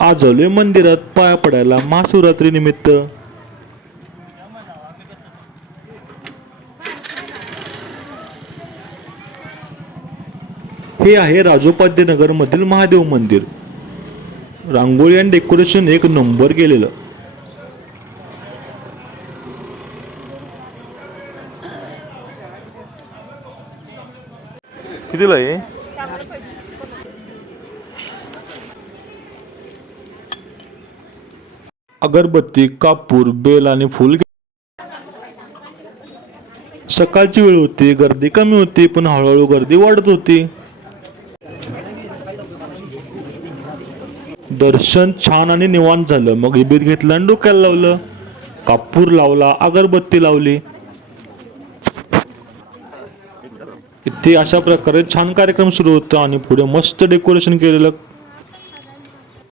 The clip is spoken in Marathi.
आजोले मंदिरात पाया पडायला महाशिवरात्री निमित्त. हे आहे राजोपाध्याय नगर मधील महादेव मंदिर. रांगोळी आणि डेकोरेशन एक नंबर केलेलं. कितीला आहे? अगरबत्ती, कापूर, बेल आणि फुल. सकाळची वेळ होती, गर्दी कमी होती, पण हळूहळू गर्दी वाढत होती. दर्शन छान आणि निवांत झालं. मग इबीर घेतलं आणि डोक्याला लावलं. कापूर लावला, अगरबत्ती लावली. इथे अशा प्रकारे छान कार्यक्रम सुरू होता आणि पुढे मस्त डेकोरेशन केलेलं